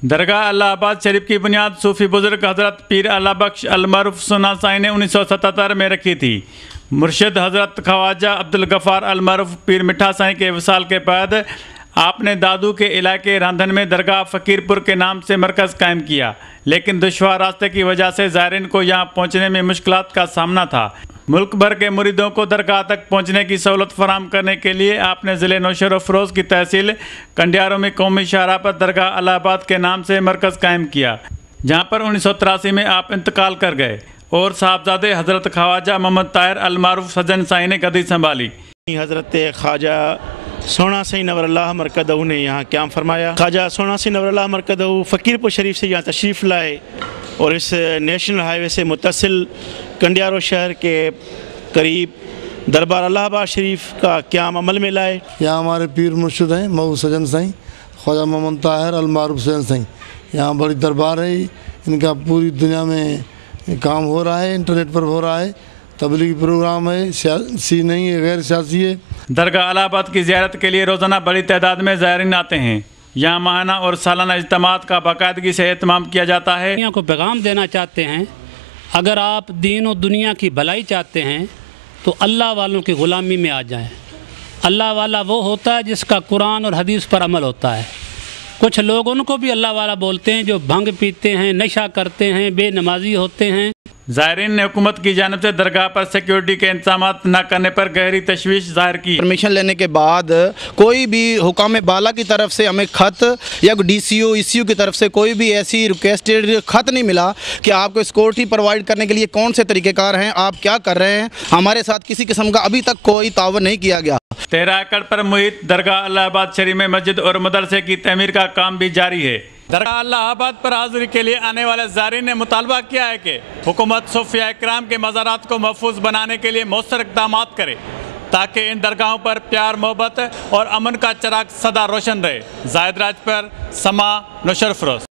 दरगाह इलाहाबाद शरीफ की बुनियाद सूफी बुजुर्ग हज़रत पीर अल्लाह बख्श अल मारूफ सुन्ना साईं ने 1977 में रखी थी। मुर्शिद हज़रत ख्वाजा अब्दुल गफ़ार अल मारूफ पीर मिठा साईं के विसाल के बाद आपने दादू के इलाके रांधन में दरगाह फ़कीरपुर के नाम से मरकज़ कायम किया, लेकिन दुश्वार रास्ते की वजह से ज़ायरीन को यहाँ पहुँचने में मुश्किलात का सामना था। मुल्क भर के मुरीदों को दरगाह तक पहुँचने की सहूलत फराहम करने के लिए आपने ज़िले नौशहर और फ़िरोज़ की तहसील कंडियारों में कौमी शाहराह पर दरगाह इलाहाबाद के नाम से मरकज़ कायम किया, जहाँ पर 1983 में आप इंतकाल कर गए और साहबजादे हज़रत ख्वाजा मोहम्मद ताहिर अल मारूफ सजन साईं ने गद्दी संभाली। हज़रत ख्वाजा सोना साईं नवरल्लाह मरकदहू ने यहाँ क़याम फरमाया। ख्वाजा सोना साईं नवरल्लाह मरकदहू फ़कीरपुर शरीफ से यहाँ तशरीफ़ लाए और इस नेशनल हाईवे से मुत्तसिल कंडियारो शहर के करीब दरबार इलाहाबाद शरीफ का क़याम अमल में लाए। यहाँ हमारे पीर मुर्शिद हैं महबूब सजन साईं ख्वाजा मोहम्मद ताहिर अल मारूफ सजन साईं। यहाँ बड़ी दरबार है, इनका पूरी दुनिया में काम हो रहा है, इंटरनेट पर हो रहा है, तबलीगी प्रोग्राम है, सियासी नहीं है, गैर सियासी है। दरगाह इलाहाबाद की ज़ियारत के लिए रोज़ाना बड़ी तादाद में ज़ायरीन आते हैं। यहाँ माहाना और सालाना इज्तिमात का बाकायदगी से एहतमाम किया जाता है। दुनिया को पैगाम देना चाहते हैं, अगर आप दीन और दुनिया की भलाई चाहते हैं तो अल्लाह वालों की ग़ुलामी में आ जाएं। अल्लाह वाला वो होता है जिसका कुरान और हदीस पर अमल होता है। कुछ लोग उनको भी अल्लाह वाला बोलते हैं जो भंग पीते हैं, नशा करते हैं, बेनमाजी होते हैं। ज़ायरीन ने हुकूमत की जानिब से दरगाह पर सिक्योरिटी के इंतजाम न करने पर गहरी तशवीश जाहिर की। परमिशन लेने के बाद कोई भी हुकाम बाला की तरफ से हमें ख़त या DCO ECU की तरफ से कोई भी ऐसी रिक्वेस्टेड ख़त नहीं मिला कि आपको सिक्योरिटी प्रोवाइड करने के लिए कौन से तरीक़ेकार हैं, आप क्या कर रहे हैं। हमारे साथ किसी किस्म का अभी तक कोई तावन नहीं किया गया। 13 एकड़ पर मुहित दरगाह इलाहाबाद शरीफ में मस्जिद और मदरसे की तमीर का काम भी जारी है। दरगाह इलाहाबाद पर हाज़िरी के लिए आने वाले ज़ायरीन ने मुतालबा किया है कि हुकूमत सूफिया इकराम के मज़ारात को महफूज बनाने के लिए मौसर इक़दाम करे, ताकि इन दरगाहों पर प्यार मोहब्बत और अमन का चराग सदा रोशन रहे। जायद राज पर समा नौशहर फ़िरोज़।